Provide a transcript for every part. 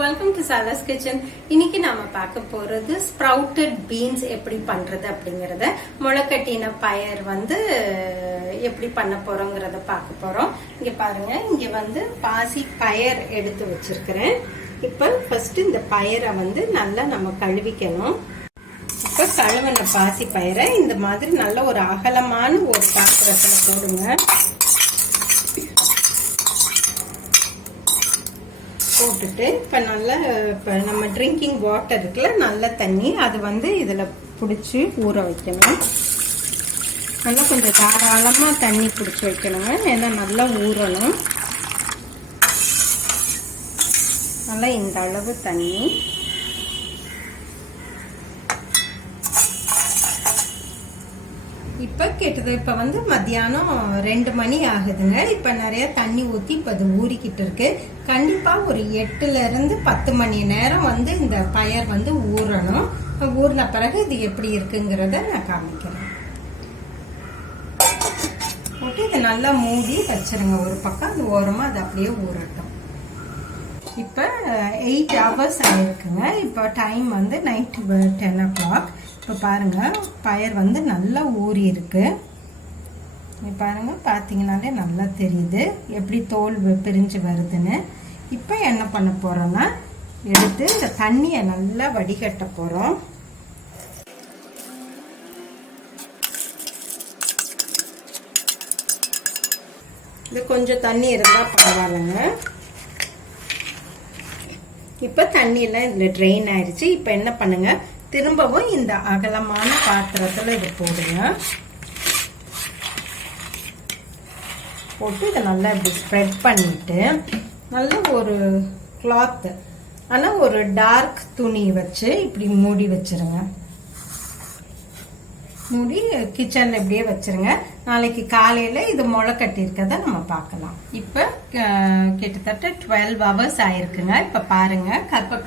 Welcome to சாலாஸ் kitchen. இன்னைக்கு நாம பார்க்க போறது ஸ்ப்ரவுட்டட் பீன்ஸ் எப்படி பண்றது அப்படிங்கறத, முளைக்கட்டின பயர் எப்படி பண்ண போறோங்கிறத பார்க்க போறோம். இங்க பாருங்க, இங்க பாசி பயர் எடுத்து வச்சிருக்கிறேன். இப்ப ஃபர்ஸ்ட் இந்த பயரை நல்லா நம்ம கழுவிக்கணும். இப்ப கழுவின பாசி பயரை இந்த மாதிரி நல்ல ஒரு அகலமான ஒரு பாத்திரத்துல போடுங்க. போட்டுட்டு இப்ப நம்ம ட்ரிங்கிங் வாட்டர் இருக்குல்ல, நல்ல தண்ணி, அது இதுல பிடிச்சி ஊற வைக்கணும். நல்லா கொஞ்சம் தாராளமா தண்ணி பிடிச்சி வைக்கணுங்க. ஏன்னா நல்லா ஊறணும். நல்லா இந்த அளவு தண்ணி. இப்ப மத்தியானம் 2 மணி ஆகுதுங்க. இப்ப நிறைய தண்ணி ஊத்தி இப்ப அது ஊறிக்கிட்டு இருக்கு. கண்டிப்பா ஒரு 8 இருந்து 10 மணி நேரம் இந்த பயர் ஊறணும். ஊறின பிறகு இது எப்படி இருக்குங்கிறத நான் காமிக்கிறேன். போட்டு இதை நல்லா மூடி வச்சிருங்க ஒரு பக்கம். அது ஓரமா அது அப்படியே ஊறட்டும். இப்ப 8 hours ஆயிருக்குங்க. இப்ப டைம் நைட் 10 o'clock. இப்ப பாருங்க, பயர் நல்லா ஊறி இருக்கு. பாருங்க, பாத்தீங்கன்னாலே நல்லா தெரியுது எப்படி தோல் பிரிஞ்சு வருதுன்னு. இப்ப என்ன பண்ண போறோம்னா, எடுத்து இந்த தண்ணியை நல்லா வடிகட்ட போறோம். இது கொஞ்சம் தண்ணி இருந்தா பரவாயில்லைங்க. இப்ப தண்ணி எல்லாம் இதுல ட்ரெயின் ஆயிடுச்சு. இப்ப என்ன பண்ணுங்க, திரும்பவும் இந்த அகலமான பாத்திரத்துல இது போடுங்க. போட்டு இதை நல்லா இப்படி ஸ்ப்ரெட் பண்ணிட்டு, நல்ல ஒரு கிளாத், ஆனா ஒரு டார்க் துணி வச்சு இப்படி மூடி வச்சிருங்க. மூடி கிச்சன்ல இப்படியே வச்சிருங்க. நாளைக்கு காலையில இது முளை கட்டி இருக்கத நம்ம பார்க்கலாம். இப்ப கிட்டத்தட்ட 12 hours ஆயிருக்குங்க. இப்ப பாருங்க,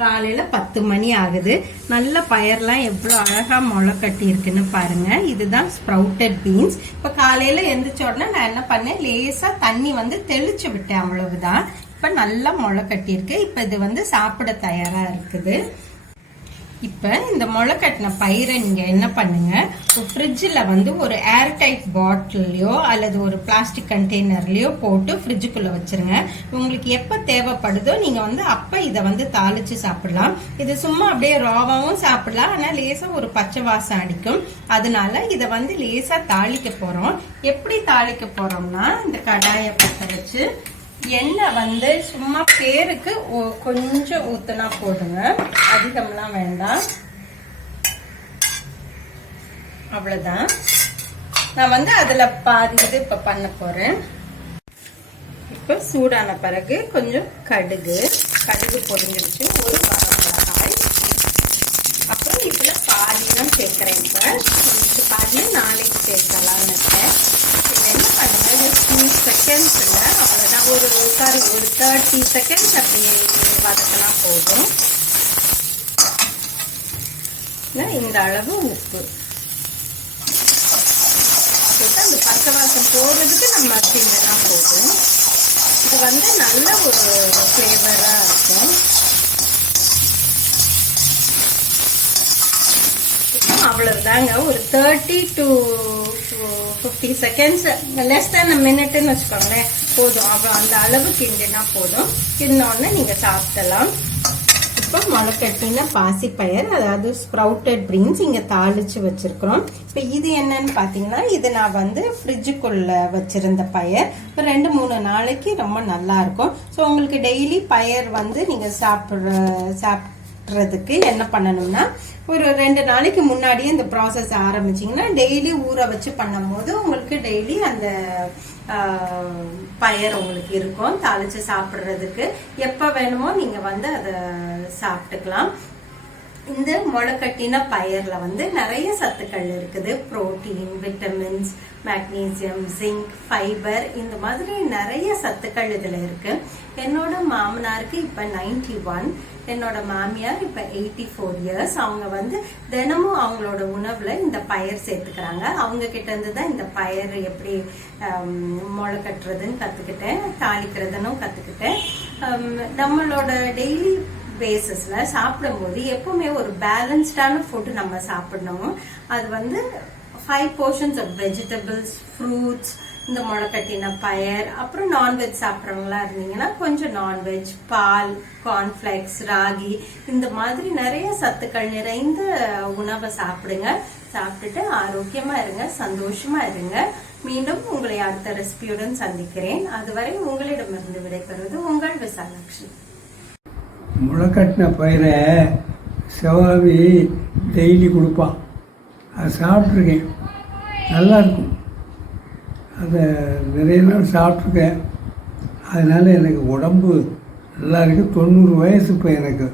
காலையில 10 மணி ஆகுது. நல்ல பயர்லாம் எவ்வளவு அழகா முளை கட்டி இருக்குன்னு பாருங்க. இதுதான் ஸ்ப்ரவுட்டட் பீன்ஸ். இப்ப காலையில எந்திரிச்ச உடனே நான் என்ன பண்ணேன், லேசா தண்ணி தெளிச்சு விட்டேன், அவ்வளவுதான். இப்ப நல்லா முளை கட்டி இருக்கு. இப்ப இது சாப்பிட தயாரா இருக்குது. இப்ப இந்த முளை கட்டின பயிரை நீங்க என்ன பண்ணுங்க, ஃப்ரிட்ஜில் ஒரு ஏர்டைட் பாட்டிலையோ அல்லது ஒரு பிளாஸ்டிக் கண்டெய்னர்லயோ போட்டு ஃப்ரிட்ஜுக்குள்ள வச்சிருங்க. உங்களுக்கு எப்ப தேவைப்படுதோ நீங்க அப்ப இதை தாளிச்சு சாப்பிடலாம். இது சும்மா அப்படியே ராவாவும் சாப்பிடலாம். ஆனா லேசா ஒரு பச்சை வாசம் அடிக்கும். அதனால இதை லேசா தாளிக்க போறோம். எப்படி தாளிக்க போறோம்னா, இந்த கடாயை பற்ற வச்சு எண்ணெய் சும்மா பேருக்கு கொஞ்சம் ஊத்துனா போதுங்க, அதிகம்லாம் வேண்டாம். அவ்வளவுதான். நான் அதுல பாதி இது இப்ப பண்ண போறேன். இப்ப சூடான பிறகு கொஞ்சம் கடுகு பொரிஞ்சிருச்சு, ஒரு வரமிளகாய், அப்புறம் இதுல பாதிதான் சேர்க்கிறேன். இப்ப பாதி நாளைக்கு சேர்க்கலாம்னு இருக்கேன். என்ன பண்ணுங்க, 2 seconds இல்ல, அவ்வளவுதான். ஒரு 30 seconds அப்படியே வதக்கலாம் போதும். இந்த அளவு உப்பு போட்டு அந்த பச்சை வாசம் போடுறதுக்கு நம்ம கிண்டனா போதும். இது நல்ல ஒரு ஃபிளேவரா இருக்கும். அவ்வளவுதாங்க. ஒரு 30 to 50 seconds, less than a minuteன்னு வச்சுக்கோங்களேன், போதும். அவ்வளோ அந்த அளவு கிண்டினா போதும். கிண்டினோடனே நீங்க சாப்பிடலாம். இப்ப முளைக்கட்டின பாசிப்பயர், அதாவது ஸ்ப்ரவுட்டட் பீன்ஸ் இங்க தாளிச்சு வச்சிருக்கிறோம். இப்ப இது என்னன்னு பாத்தீங்கன்னா, இது நான் ஃப்ரிட்ஜுக்குள்ள வச்சிருந்த பயர். இப்ப 2-3 நாளைக்கு ரொம்ப நல்லா இருக்கும். ஸோ உங்களுக்கு டெய்லி பயர் நீங்க சாப்பிட்றதுக்கு என்ன பண்ணணும்னா, ஒரு 2 நாளைக்கு முன்னாடியே இந்த ப்ராசஸ் ஆரம்பிச்சீங்கன்னா, டெய்லி ஊற வச்சு பண்ணும் போது உங்களுக்கு டெய்லி அந்த பயர் உங்களுக்கு இருக்கும் தாளிச்சு சாப்பிடுறதுக்கு. எப்ப வேணுமோ நீங்க அதை சாப்பிட்டுக்கலாம். இந்த முளைக்கட்டின பயர்ல நிறைய சத்துக்கள் இருக்குது. Protein, vitamins, magnesium, zinc, fibre, இந்த மாதிரி நிறைய சத்துக்கள் இதுல இருக்கு. என்னோட மாமனாருக்கு இப்ப 91, என்னோட மாமியார் இப்ப 84 years. அவங்க தினமும் அவங்களோட உணவுல இந்த பயர் சேர்த்துக்கிறாங்க. அவங்க கிட்ட இருந்து தான் இந்த பயர் எப்படி முளை கட்டுறதுன்னு கத்துக்கிட்டேன், தாளிக்கிறதுன்னு கத்துக்கிட்டேன். நம்மளோட டெய்லி பேசிஸ்ல சாப்பிடும்போது எப்பவுமே ஒரு பேலன்ஸ்டான ஃபுட் நம்ம சாப்பிடணும். அது வந்து 5 portions of vegetables, fruits, இந்த முளைக்கட்டின பயர், அப்புறம் நான்வெஜ் சாப்பிட்றவங்களா இருந்தீங்கன்னா கொஞ்சம் நான்வெஜ், பால், கார்ன்ஃபிளெக்ஸ், ராகி, இந்த மாதிரி நிறைய சத்துக்கள் நிறைந்த உணவை சாப்பிடுங்க. சாப்பிட்டுட்டு ஆரோக்கியமா இருங்க, சந்தோஷமா இருங்க. மீண்டும் உங்களை அடுத்த ரெசிபியுடன் சந்திக்கிறேன். அதுவரை உங்களிடமிருந்து விடைபெறுவது உங்கள் விசாலாட்சி. முளைக்கட்டின பயிரை செவ்வாவி டெய்லி கொடுப்பான். அதை சாப்பிட்ருக்கேன், நல்லாயிருக்கும். அதை நிறைய நாள் சாப்பிட்ருக்கேன். அதனால் எனக்கு உடம்பு நல்லா இருக்குது. 90 வயசு இப்போ எனக்கு.